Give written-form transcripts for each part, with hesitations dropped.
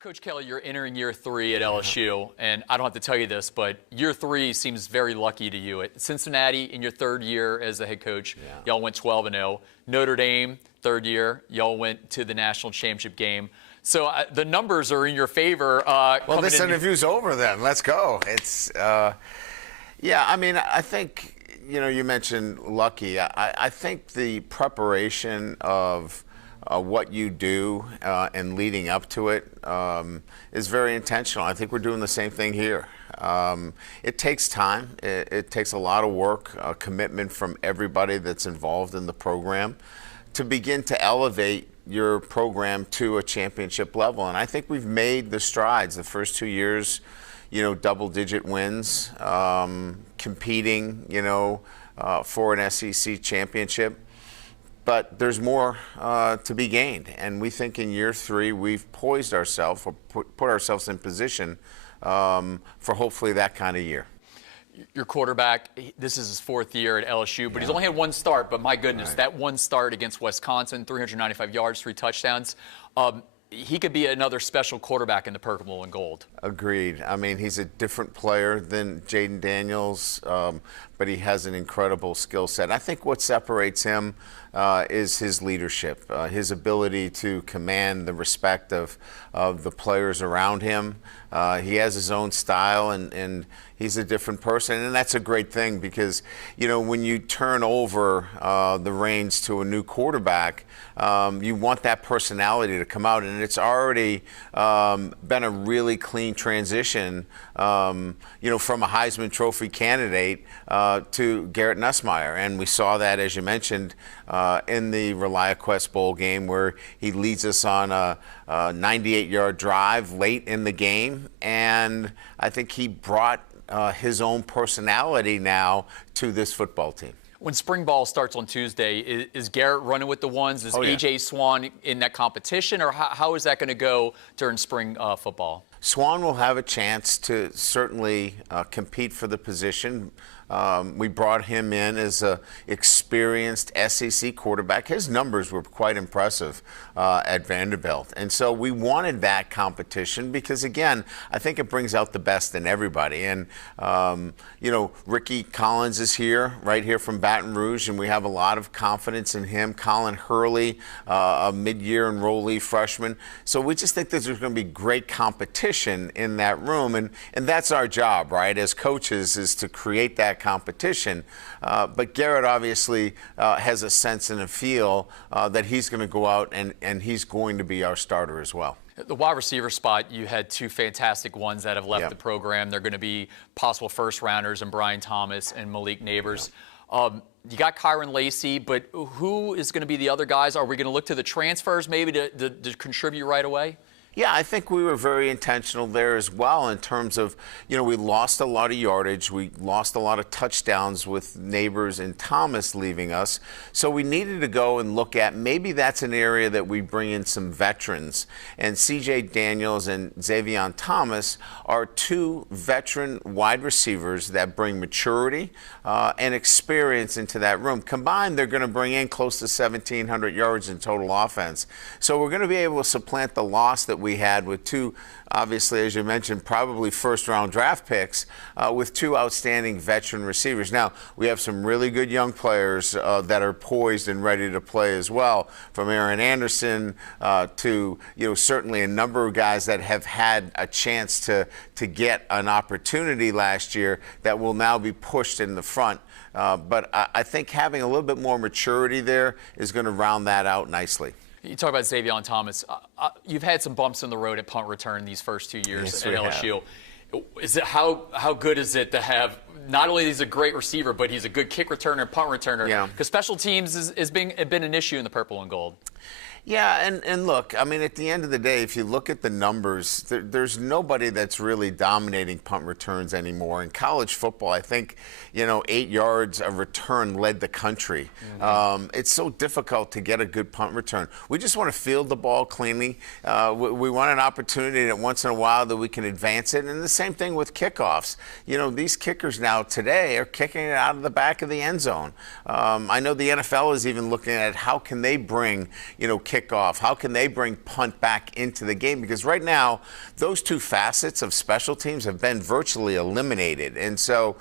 Coach Kelly, you're entering year 3 at LSU, and I don't have to tell you this, but year 3 seems very lucky to you. At Cincinnati, in your 3rd year as the head coach, y'all went 12-0. Notre Dame, 3rd year, y'all went to the national championship game. So the numbers are in your favor. Well, this interview's over then. Let's go. It's, yeah, I mean, I think, you mentioned lucky. I think the preparation of what you do and leading up to it is very intentional. I think we're doing the same thing here. It takes time. It takes a lot of work, commitment from everybody that's involved in the program to begin to elevate your program to a championship level. And I think we've made the strides the first 2 years, double-digit wins, competing, for an SEC championship. But there's more to be gained, and we think in year 3 we've poised ourselves or put ourselves in position for hopefully that kind of year. Your quarterback, this is his 4th year at LSU, but he's only had 1 start. But my goodness, that 1 start against Wisconsin, 395 yards, 3 touchdowns. He could be another special quarterback in the purple and gold. Agreed. I mean, he's a different player than Jaden Daniels, but he has an incredible skill set. I think what separates him is his leadership, his ability to command the respect of the players around him. He has his own style, and he's a different person, and that's a great thing because, when you turn over the reins to a new quarterback, you want that personality to come out, and it's already been a really clean transition, from a Heisman Trophy candidate to Garrett Nussmeier, and we saw that, as you mentioned, in the ReliaQuest Bowl game where he leads us on a 98-yard drive late in the game, and I think he brought his own personality now to this football team. When spring ball starts on Tuesday, is Garrett running with the ones? Is A.J. Swan in that competition, or how is that going to go during spring football? Swan will have a chance to certainly compete for the position. We brought him in as an experienced SEC quarterback. His numbers were quite impressive at Vanderbilt. And so we wanted that competition because, again, I think it brings out the best in everybody. And, Ricky Collins is here, right here from Baton Rouge, and we have a lot of confidence in him. Colin Hurley, a mid-year enrollee freshman. So we just think that there's going to be great competition in that room. And that's our job, right, as coaches, is to create that competition. But Garrett obviously has a sense and a feel that he's going to go out and he's going to be our starter as well. The wide receiver spot, you had 2 fantastic ones that have left the program. They're going to be possible first-rounders in Brian Thomas and Malik Neighbors. You got Kyron Lacey, but who is going to be the other guys? Are we going to look to the transfers maybe to contribute right away? Yeah, I think we were very intentional there as well in terms of, we lost a lot of yardage. We lost a lot of touchdowns with Neighbors and Thomas leaving us. So we needed to go and look at maybe that's an area that we bring in some veterans. And C.J. Daniels and Xavier Thomas are 2 veteran wide receivers that bring maturity and experience into that room. Combined, they're going to bring in close to 1,700 yards in total offense. So we're going to be able to supplant the loss that we had with 2, obviously, as you mentioned, probably first-round draft picks with 2 outstanding veteran receivers. Now, we have some really good young players that are poised and ready to play as well, from Aaron Anderson to, certainly a number of guys that have had a chance to get an opportunity last year that will now be pushed in the front. But I think having a little bit more maturity there is going to round that out nicely. You talk about Xavier Thomas. You've had some bumps in the road at punt return these first 2 years at LSU. Is it how good is it to have not only he's a great receiver, but he's a good kick returner and punt returner? Yeah. Because special teams has been an issue in the purple and gold. Yeah, and look, I mean, at the end of the day, if you look at the numbers, there's nobody that's really dominating punt returns anymore. In college football, I think, 8 yards of return led the country. It's so difficult to get a good punt return. We just want to field the ball cleanly. We want an opportunity that once in a while that we can advance it. And the same thing with kickoffs. These kickers now today are kicking it out of the back of the end zone. I know the NFL is even looking at how can they bring, kickoff? How can they bring punt back into the game? Because right now, those two facets of special teams have been virtually eliminated. And so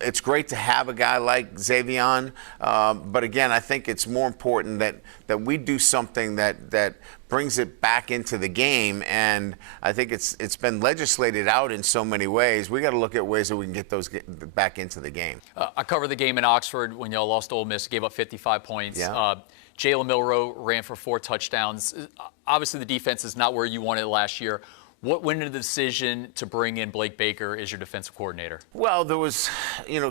it's great to have a guy like Xavion. But again, I think it's more important that we do something that brings it back into the game, and I think it's been legislated out in so many ways. We got to look at ways that we can get those back into the game. I covered the game in Oxford when y'all lost to Ole Miss, gave up 55 points. Yeah. Jalen Milroe ran for 4 touchdowns. Obviously, the defense is not where you wanted it last year. What went into the decision to bring in Blake Baker as your defensive coordinator? Well, there was,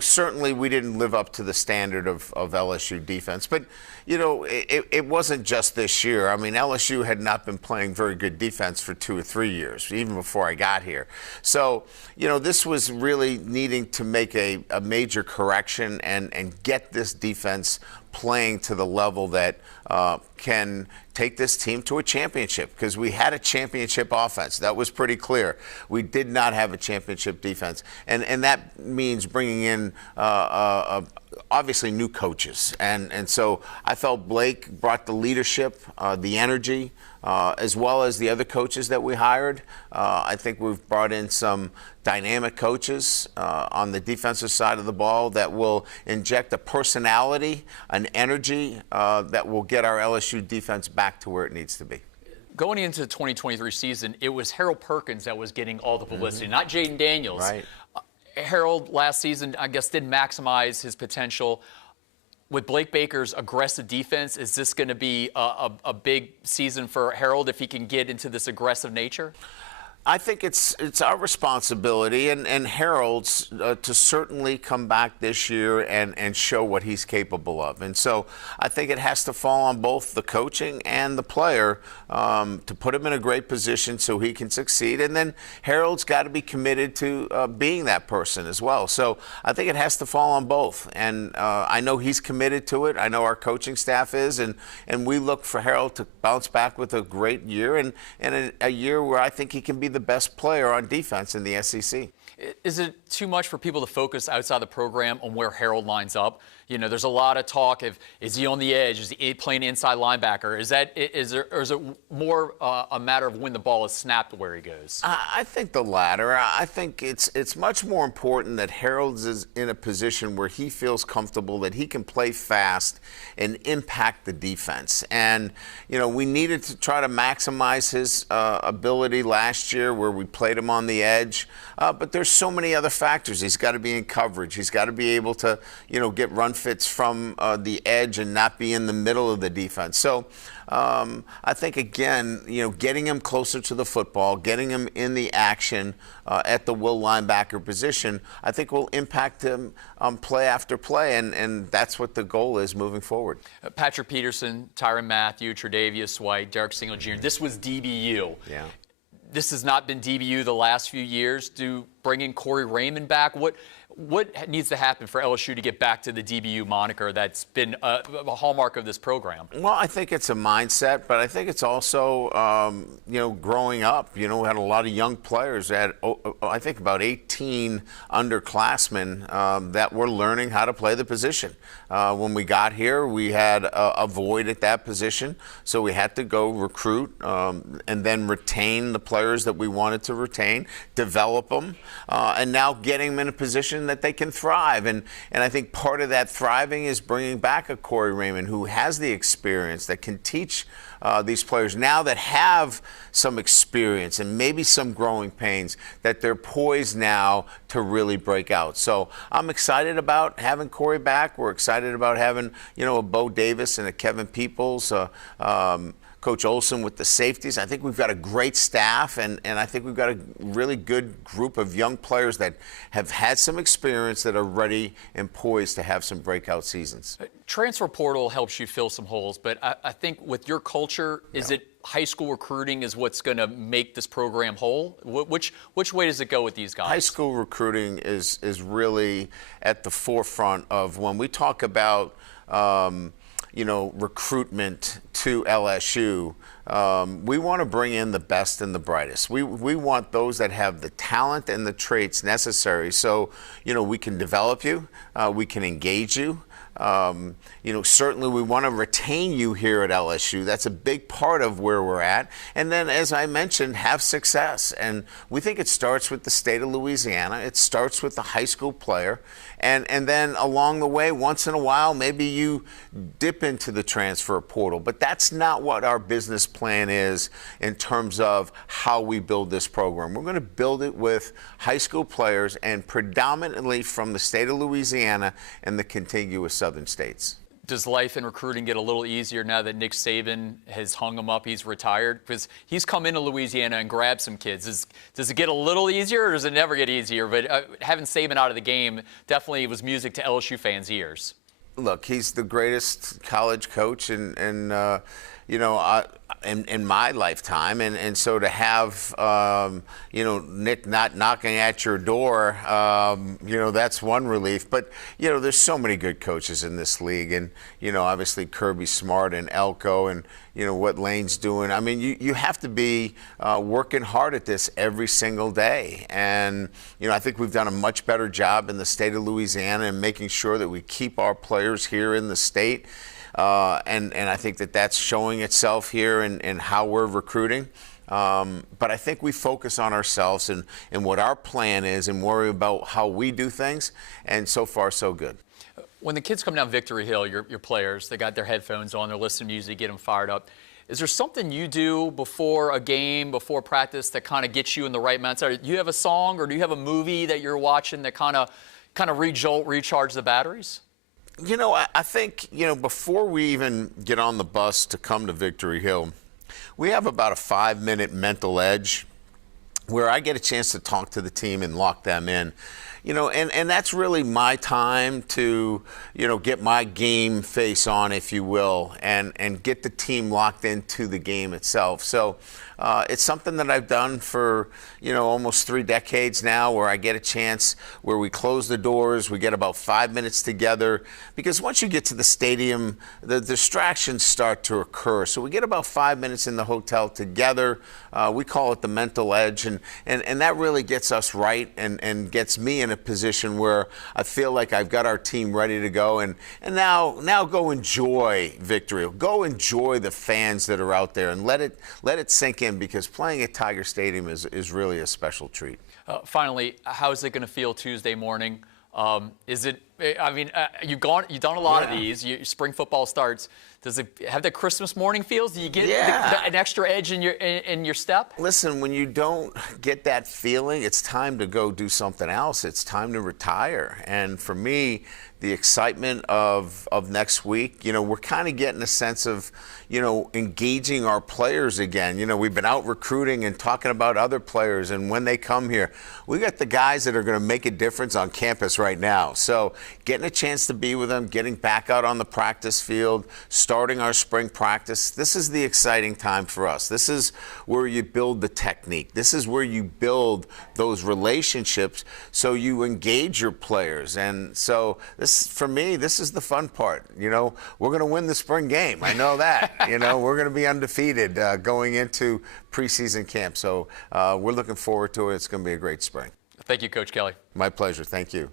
certainly we didn't live up to the standard of LSU defense. But, it wasn't just this year. I mean, LSU had not been playing very good defense for 2 or 3 years, even before I got here. So, this was really needing to make a major correction and get this defense playing to the level that can take this team to a championship, because we had a championship offense. That was pretty clear. We did not have a championship defense. And that means bringing in obviously new coaches. And so I felt Blake brought the leadership, the energy, as well as the other coaches that we hired. I think we've brought in some dynamic coaches on the defensive side of the ball that will inject a personality, an energy that will get our LSU defense back to where it needs to be. Going into the 2023 season, it was Harold Perkins that was getting all the publicity, not Jaden Daniels. Right. Harold last season, I guess, didn't maximize his potential. With Blake Baker's aggressive defense, is this going to be a big season for Harold if he can get into this aggressive nature? I think it's our responsibility and Harold's to certainly come back this year and show what he's capable of. And so I think it has to fall on both the coaching and the player to put him in a great position so he can succeed. And then Harold's got to be committed to being that person as well. So I think it has to fall on both. And I know he's committed to it. I know our coaching staff is. And we look for Harold to bounce back with a great year and a year where I think he can be the best player on defense in the SEC. Is it too much for people to focus outside the program on where Harold lines up? There's a lot of talk of, is he on the edge? Is he playing inside linebacker? Is it more a matter of when the ball is snapped where he goes? I think the latter. I think it's much more important that Harold is in a position where he feels comfortable that he can play fast and impact the defense. And, we needed to try to maximize his ability last year where we played him on the edge. But there's so many other factors. He's got to be in coverage. He's got to be able to, get run fits from the edge and not be in the middle of the defense. So I think, again, getting him closer to the football, getting him in the action at the will linebacker position, I think will impact him play after play, and that's what the goal is moving forward. Patrick Peterson, Tyrann Mathieu, Tre'Davious White, Derek Stingley Jr., this was DBU. Yeah. This has not been DBU the last few years. Do bring in Corey Raymond back? What needs to happen for LSU to get back to the DBU moniker that's been a hallmark of this program? Well, I think it's a mindset, but I think it's also, growing up. We had a lot of young players. I think about 18 underclassmen that were learning how to play the position. When we got here, we had a void at that position, so we had to go recruit and then retain the players that we wanted to retain, develop them, and now getting them in a position that they can thrive. And I think part of that thriving is bringing back a Corey Raymond who has the experience, that can teach these players now that have some experience and maybe some growing pains, that they're poised now to really break out. So I'm excited about having Corey back. We're excited about having, a Bo Davis and a Kevin Peoples, Coach Olson with the safeties. I think we've got a great staff, and I think we've got a really good group of young players that have had some experience that are ready and poised to have some breakout seasons. Transfer portal helps you fill some holes, but I think with your culture, is it high school recruiting is what's going to make this program whole? Which way does it go with these guys? High school recruiting is really at the forefront of when we talk about recruitment to LSU. We want to bring in the best and the brightest. We want those that have the talent and the traits necessary so, we can develop you, we can engage you, Certainly we want to retain you here at LSU. That's a big part of where we're at. And then, as I mentioned, have success. And we think it starts with the state of Louisiana. It starts with the high school player. And then along the way, once in a while, maybe you dip into the transfer portal. But that's not what our business plan is in terms of how we build this program. We're going to build it with high school players and predominantly from the state of Louisiana and the contiguous southern states. Does life in recruiting get a little easier now that Nick Saban has hung him up, he's retired? Because he's come into Louisiana and grabbed some kids. Does it get a little easier or does it never get easier? But having Saban out of the game definitely was music to LSU fans' ears. Look, he's the greatest college coach in my lifetime. And so to have, Nick not knocking at your door, that's one relief. But, there's so many good coaches in this league. And, obviously Kirby Smart and Elko and, what Lane's doing. I mean, you have to be working hard at this every single day. And, I think we've done a much better job in the state of Louisiana in making sure that we keep our players here in the state. And I think that's showing itself here in how we're recruiting. But I think we focus on ourselves and what our plan is and worry about how we do things. And so far, so good. When the kids come down Victory Hill, your players, they got their headphones on, they're listening to music, get them fired up. Is there something you do before a game, before practice, that kind of gets you in the right mindset? Do you have a song or do you have a movie that you're watching that kind of recharge the batteries? I think, before we even get on the bus to come to Victory Hill, we have about a 5-minute mental edge where I get a chance to talk to the team and lock them in. And that's really my time to, get my game face on, if you will, and get the team locked into the game itself. So it's something that I've done for, almost 3 decades now, where I get a chance where we close the doors, we get about 5 minutes together, because once you get to the stadium, the distractions start to occur. So we get about 5 minutes in the hotel together. We call it the mental edge, and that really gets us right and gets me in a position where I feel like I've got our team ready to go. And now go enjoy Victory. Go enjoy the fans that are out there and let it sink in, because playing at Tiger Stadium is really a special treat. Finally, how is it going to feel Tuesday morning? Is it? I mean, you've done a lot of these. Spring football starts. Does it have that Christmas morning feels? Do you get an extra edge in your step? Listen, when you don't get that feeling, it's time to go do something else. It's time to retire. And for me, the excitement of next week, we're kind of getting a sense of, engaging our players again. We've been out recruiting and talking about other players, and when they come here, we got the guys that are going to make a difference on campus right now. So getting a chance to be with them, getting back out on the practice field, starting our spring practice, this is the exciting time for us. This is where you build the technique. This is where you build those relationships so you engage your players. And so for me, this is the fun part. We're going to win the spring game. I know that. We're going to be undefeated going into preseason camp. So we're looking forward to it. It's going to be a great spring. Thank you, Coach Kelly. My pleasure. Thank you.